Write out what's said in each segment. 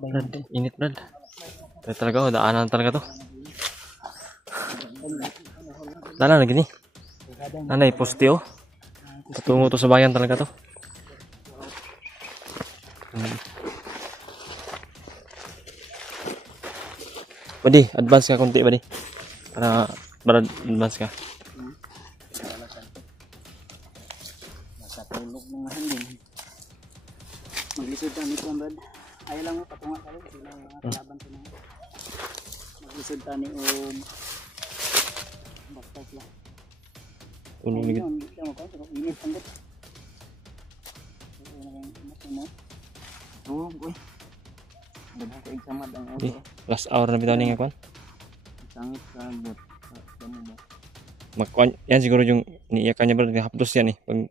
Brad, init Brad. Ito talaga, oh, daanan talaga to. Dala na gini. Nanay, poste oh. Patungo to sa bayan talaga to. Badi, advance ka konti badi. Para Brad, advance ka. Nasa tulog ng hangin. Maglisod kami po Brad. Ayaw lang mo patunga ka rin. Sila mga kalaban ko na. Maglisod tani o baktas lang. Unong ligid. Init pangit. Oo, boy. Dapat ko examad ang Okay. Last hour na bitaw ning kwan. Sangit sa bot. Magkwan yan siguro yung iniiyakan niya Brad, hapdos yan eh. Pag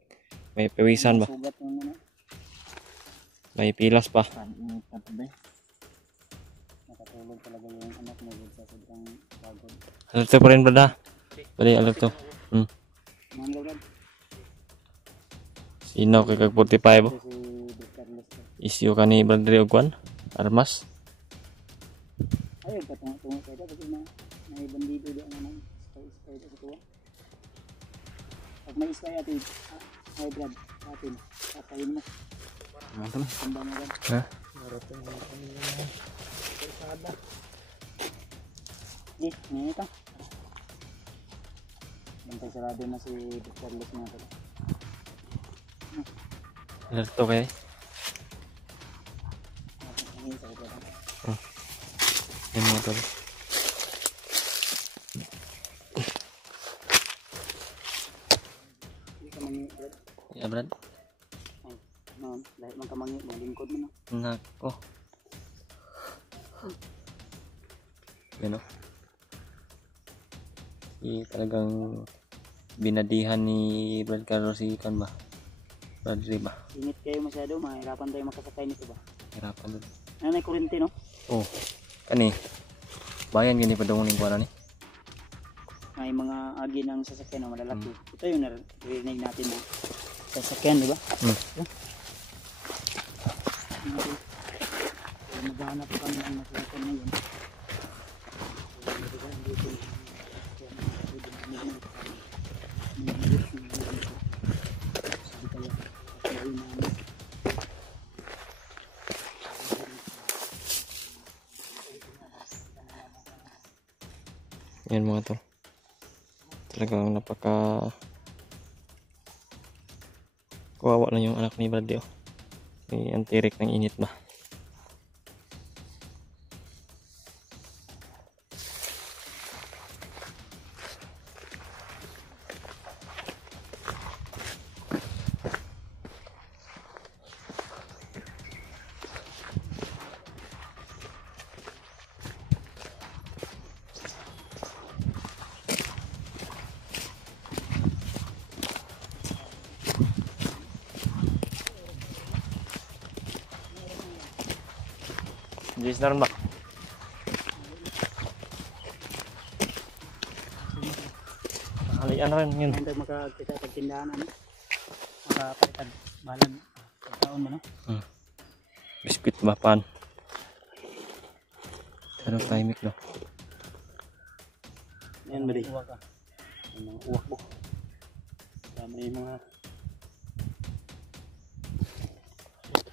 may pawisan ba. Sugat yung ano. May pilas pa. Init pa ba? Nakatulog talaga yung anak mo sa sobrang pagod. Alerto pa rin Brad ha. Bali, alerto. Mga Brad. Sinaw kay kag 45 oh. Si Carlos. Isyu ka ni Brad Rio Kwan. Armas. Ayaw ka tungo ka kasi may bandido doon ano. Spy sa tuwa. Pag may spy atin, ay Brad, atin. Patayin mo. Ano na? Tanda mo Brad. Ha? Marating mo kami ng kalsada. Di, ngayon ito. Bantay sarado na si Carlos natin. Alerto kay. Yan mga tol. Ya Brad. Lahat ng kamangi, maglingkod mo na. Nako. Yan o. Talagang binadihan ni Brad Carlos si kan ba? Brad Riba. Init kayo masyado, mahirapan tayo makasakay nito ba? Hirapan doon. Ano may kurente no? Oh. Kani. Bayan gini padung ning kuana ni. May mga agi ng sasakyan no, malalaki. Ito yung narinig natin na sasakyan, di ba? Maghanap pa kami ng sasakyan na yun. Yan mga to. Talagang napaka kawawa na yung anak ni Brad oh. May antirik ng init ba. Jis na rin ba? Halian na rin yun. Hindi makakita sa tindahan ano? Makapalitan balan taon mo no? Biskuit ba pan? Pero timing no? Yan ba di? Uwak ka. Yung mga uwak mo. Dami yung mga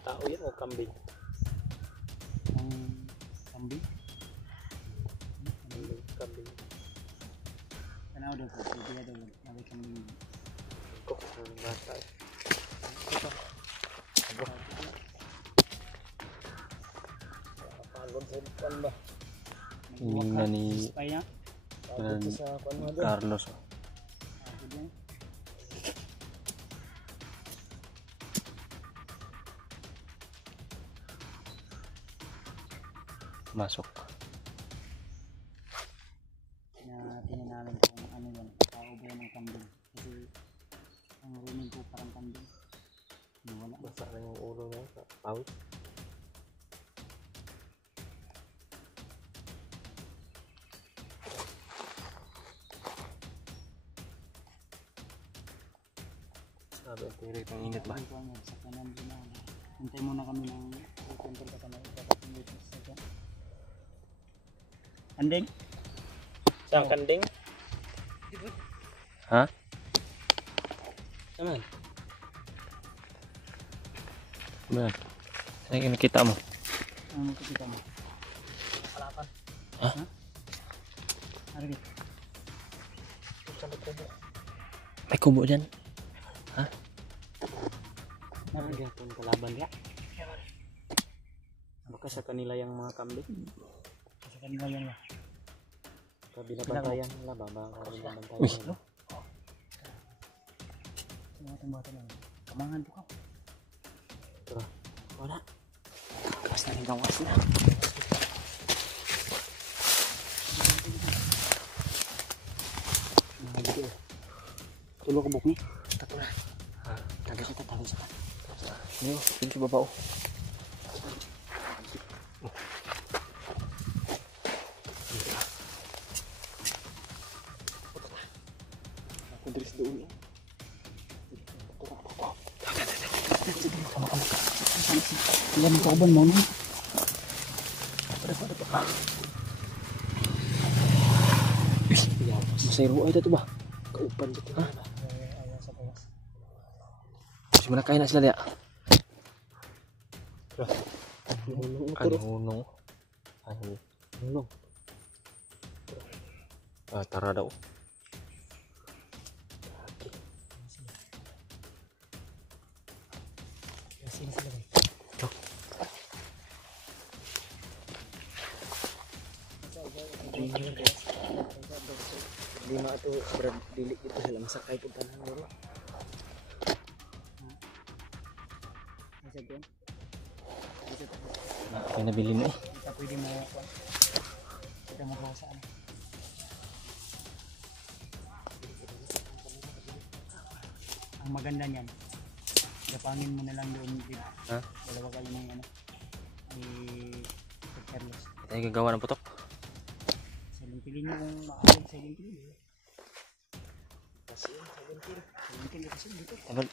tao yan o kambing? Kambing? Kambing. Kanaw daw po, pwede daw nabi kambing. Kok ng bata. Pagod sa ipan ba? Hining na ni Carlos oh. Masok. Tingnan namin kung ano yan, tao ba yan ng kambing. Kasi ang rinig ko parang kambing. Wala. Basa na yung ulo niya sa pawis. Sabi ang tirik ng init ba? Sa kanan din na. Hintay muna kami ng control ka na. Andeng. Sang kanding. Ha? Naman. Benar. Saya nakita mo. Ano makikita mo? Halapan. Ha? Ano dito? May kubo dyan. Nagapon kalaban ya. Baka sa kanila yang mga kambing. Sa kanila yan ba? Binabantayan nila, baba ka rin bantayan Uy. nila. Bata lang. Kamangan po ka. Tara. Wala. Gawas na rin gawas na. Mga gitu. Tulo ka bukni. Tatulah. Tago sa tago sa. Yo, yun si babaw. Aku dari dulu. Ilan mo kauban mo nun? Iya, masero ay dito ba? Kaupan dito. Ha? Ayaw sa bawas. Terus mana kain sila dia? Nunong Ano hunong? Ano? nunong. Ah, tara daw. Sino sila ba? Lima itu berdili itu dalam sakai pun tanah dulu. Nasa doon? May nabili na eh. Kita pwede mo kita magbasa. Ang maganda niyan, gapangin mo na lang doon dito. Ha? Dalawa kayo ng ano, ni Carlos. Tayo gagawa ng putok. Silent kill niyo kung maaaring silent kill. Kasi silent kill. Silent kill kasi dito. Tagal.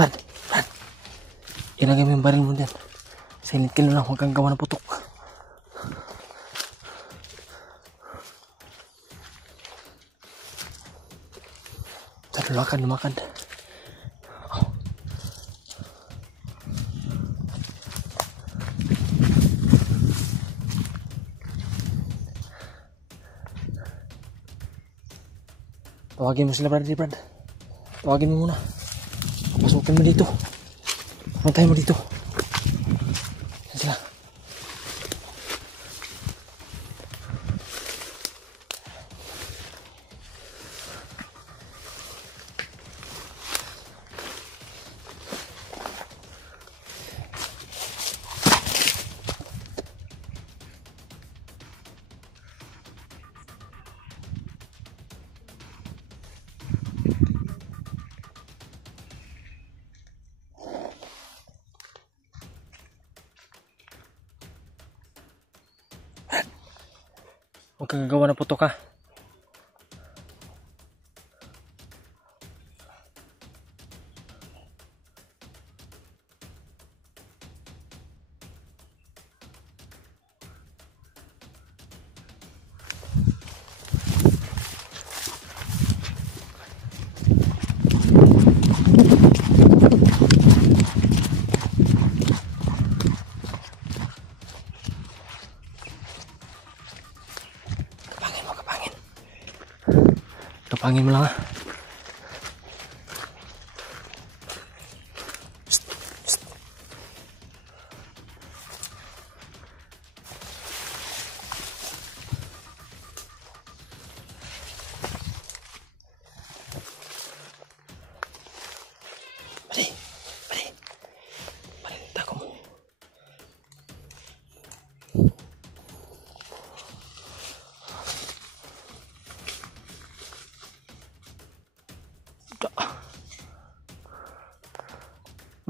Brad. Ilagay mo yung baril mo dyan. Silent kill lang, huwag kang gawa ng putok. Lumakan. Oh. Tawagin mo sila, Brad. Tawagin mo muna. Pasukin mo dito. Pantay mo dito. Yan sila. Huwag kang gagawa ng putok ha. Kapangin mo lang ha.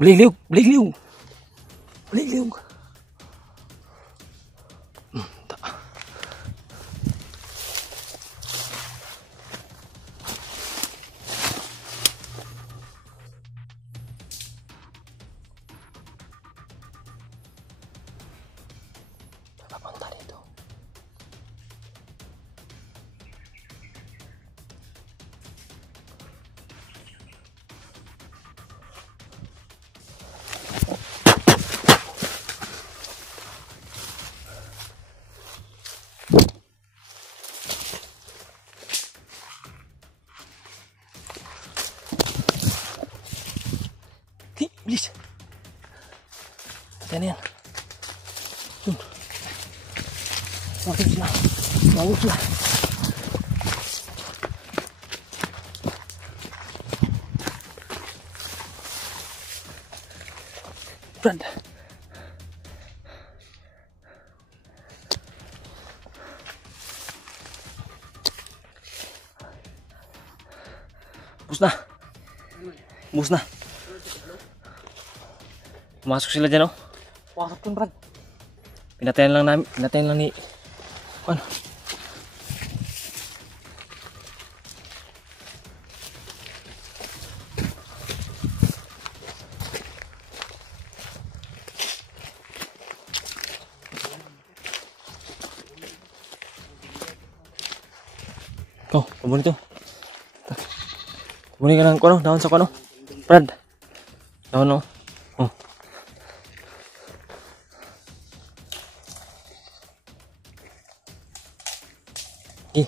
Balik liw. Papunta dito. Bilis. Patayin na yan. Bagus lah. Brad. Bus na. Masuk sila dyan, oh. Pasok yun, Brad. Pinatayan lang ni ano? Kau, kumpul itu. Kumpulin ka ng kuno, daon sa kuno. Brad. Daon, no. Oh. Okay.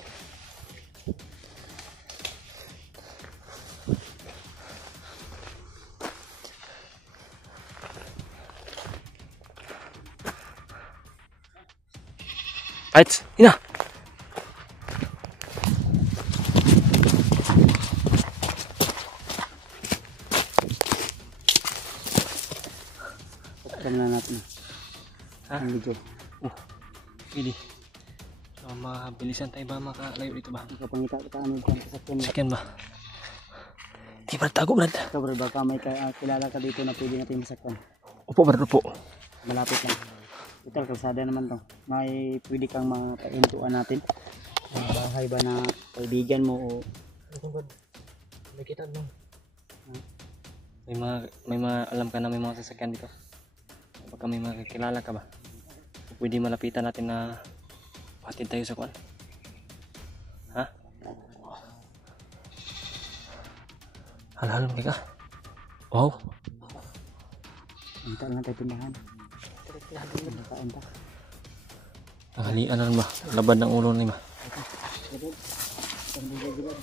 Right, ina. Pagkakan na natin. Ha? Ang video. Pwede. So, mabilisan tayo ba makalayo dito ba? Magkapangita kita ano dyan sa sakyan mo. Sakyan ba? Di ba tago, Brad? Ito, Brad, baka may kilala ka dito na pwede natin masakyan. Upo, Brad, upo. Malapit lang. Ito, kalsada naman to. May pwede kang makaintuan natin. Mga bahay ba na kaibigan mo o... Ito, Brad. Nakita mo. May mga alam ka na may mga sasakyan dito. Baka may mga kakilala ka ba? Pwede malapitan natin na patid tayo sa kuwan. Ha? Hal-hal mo ka. Wow. Hinta lang tayo tindahan. Hintaan ta. Nanghalian na ba? Labad ng ulo ni ba? Brad,